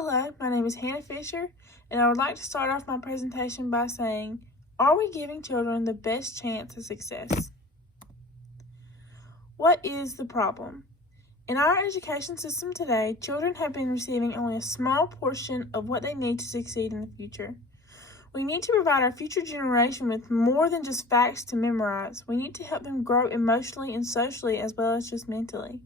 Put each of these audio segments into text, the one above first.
Hello, my name is Hannah Fisher, and I would like to start off my presentation by saying, are we giving children the best chance of success? What is the problem? In our education system today, children have been receiving only a small portion of what they need to succeed in the future. We need to provide our future generation with more than just facts to memorize. We need to help them grow emotionally and socially as well as just mentally.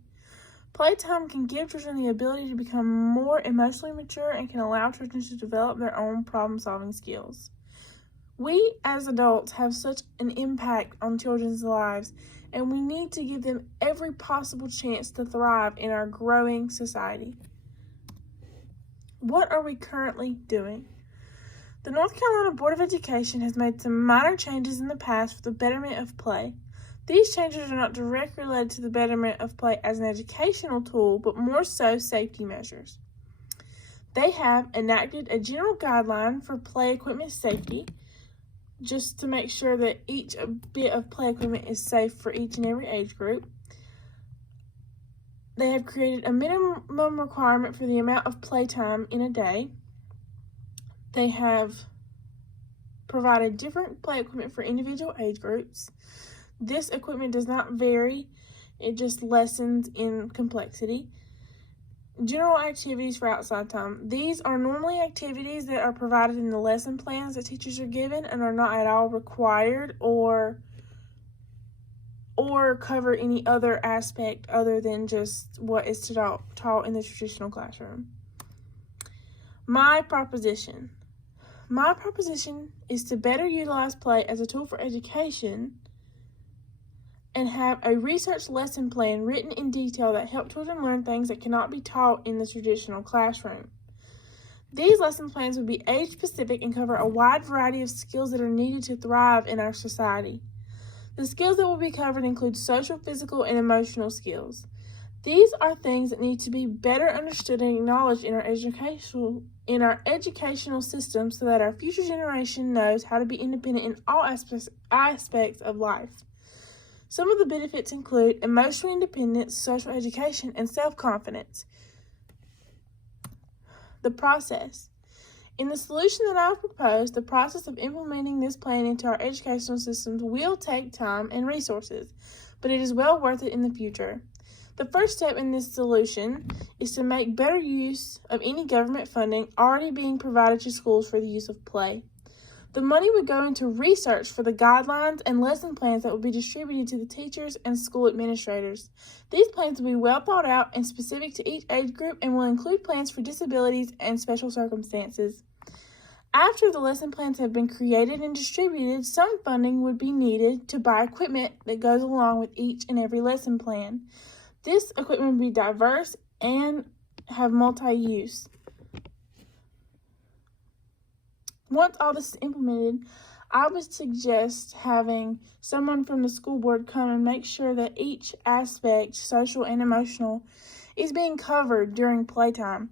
Playtime can give children the ability to become more emotionally mature and can allow children to develop their own problem-solving skills. We, as adults, have such an impact on children's lives, and we need to give them every possible chance to thrive in our growing society. What are we currently doing? The North Carolina Board of Education has made some minor changes in the past for the betterment of play. These changes are not directly related to the betterment of play as an educational tool, but more so safety measures. They have enacted a general guideline for play equipment safety, just to make sure that each bit of play equipment is safe for each and every age group. They have created a minimum requirement for the amount of playtime in a day. They have provided different play equipment for individual age groups. This equipment does not vary, it just lessens in complexity. General activities for outside time. These are normally activities that are provided in the lesson plans that teachers are given and are not at all required or cover any other aspect other than just what is taught in the traditional classroom. My proposition is to better utilize play as a tool for education and have a research lesson plan written in detail that help children learn things that cannot be taught in the traditional classroom. These lesson plans would be age-specific and cover a wide variety of skills that are needed to thrive in our society. The skills that will be covered include social, physical, and emotional skills. These are things that need to be better understood and acknowledged in our educational system so that our future generation knows how to be independent in all aspects of life. Some of the benefits include emotional independence, social education, and self-confidence. The process. In the solution that I've proposed, the process of implementing this plan into our educational systems will take time and resources, but it is well worth it in the future. The first step in this solution is to make better use of any government funding already being provided to schools for the use of play. The money would go into research for the guidelines and lesson plans that will be distributed to the teachers and school administrators. These plans will be well thought out and specific to each age group and will include plans for disabilities and special circumstances. After the lesson plans have been created and distributed, some funding would be needed to buy equipment that goes along with each and every lesson plan. This equipment would be diverse and have multi-use. Once all this is implemented, I would suggest having someone from the school board come and make sure that each aspect, social and emotional, is being covered during playtime,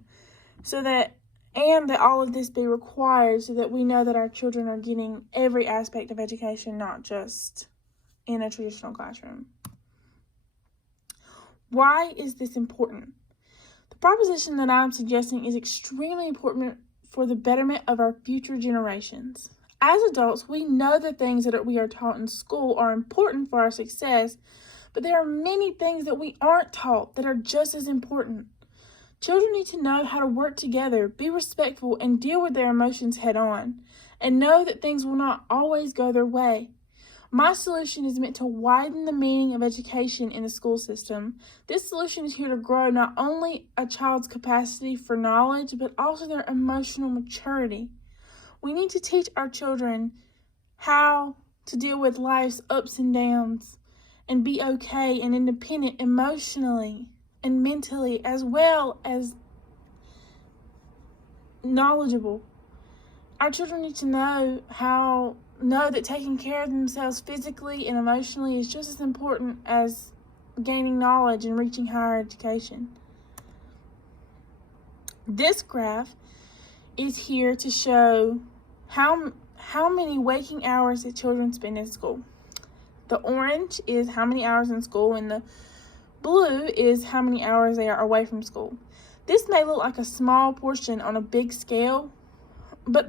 and that all of this be required so that we know that our children are getting every aspect of education, not just in a traditional classroom. Why is this important? The proposition that I'm suggesting is extremely important for the betterment of our future generations. As adults, we know the things that we are taught in school are important for our success, but there are many things that we aren't taught that are just as important. Children need to know how to work together, be respectful, and deal with their emotions head on, and know that things will not always go their way. My solution is meant to widen the meaning of education in the school system. This solution is here to grow not only a child's capacity for knowledge, but also their emotional maturity. We need to teach our children how to deal with life's ups and downs and be okay and independent emotionally and mentally, as well as knowledgeable. Our children need to know that taking care of themselves physically and emotionally is just as important as gaining knowledge and reaching higher education. This graph is here to show how many waking hours that children spend in school. The orange is how many hours in school, and the blue is how many hours they are away from school. This may look like a small portion on a big scale, but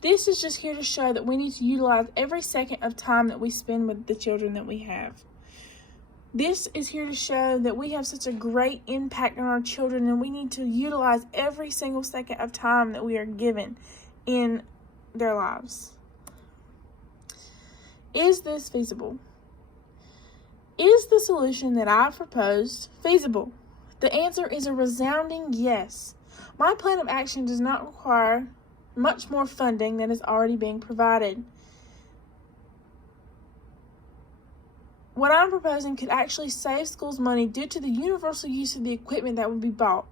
this is just here to show that we need to utilize every second of time that we spend with the children that we have. This is here to show that we have such a great impact on our children, and we need to utilize every single second of time that we are given in their lives. Is this feasible? Is the solution that I've proposed feasible? The answer is a resounding yes. My plan of action does not require much more funding than is already being provided. What I'm proposing could actually save schools money due to the universal use of the equipment that would be bought.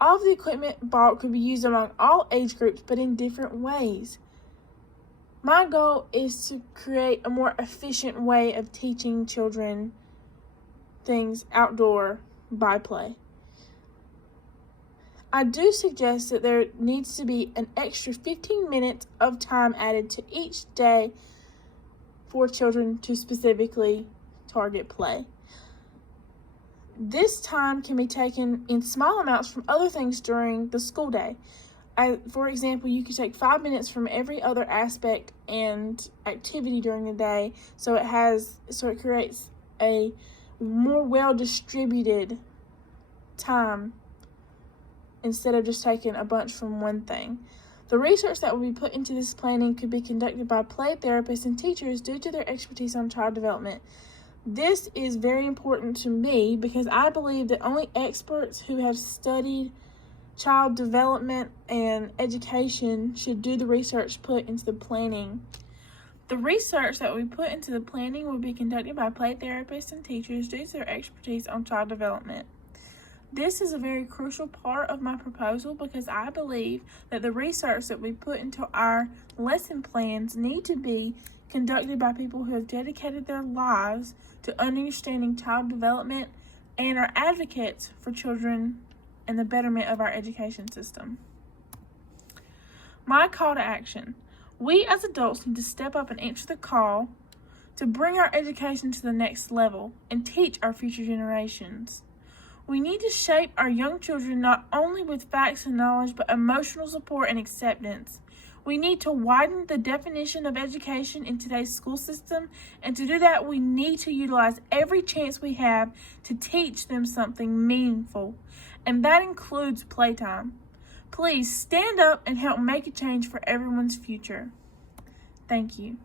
All of the equipment bought could be used among all age groups, but in different ways. My goal is to create a more efficient way of teaching children things outdoor by play. I do suggest that there needs to be an extra 15 minutes of time added to each day for children to specifically target play. This time can be taken in small amounts from other things during the school day. For example, you could take 5 minutes from every other aspect and activity during the day, so it creates a more well-distributed time instead of just taking a bunch from one thing. The research that will be put into this planning could be conducted by play therapists and teachers due to their expertise on child development. This is very important to me because I believe that only experts who have studied child development and education should do the research put into the planning. The research that we put into the planning will be conducted by play therapists and teachers due to their expertise on child development. This is a very crucial part of my proposal because I believe that the research that we put into our lesson plans need to be conducted by people who have dedicated their lives to understanding child development and are advocates for children and the betterment of our education system. My call to action. We as adults need to step up and answer the call to bring our education to the next level and teach our future generations. We need to shape our young children not only with facts and knowledge, but emotional support and acceptance. We need to widen the definition of education in today's school system, and to do that, we need to utilize every chance we have to teach them something meaningful, and that includes playtime. Please stand up and help make a change for everyone's future. Thank you.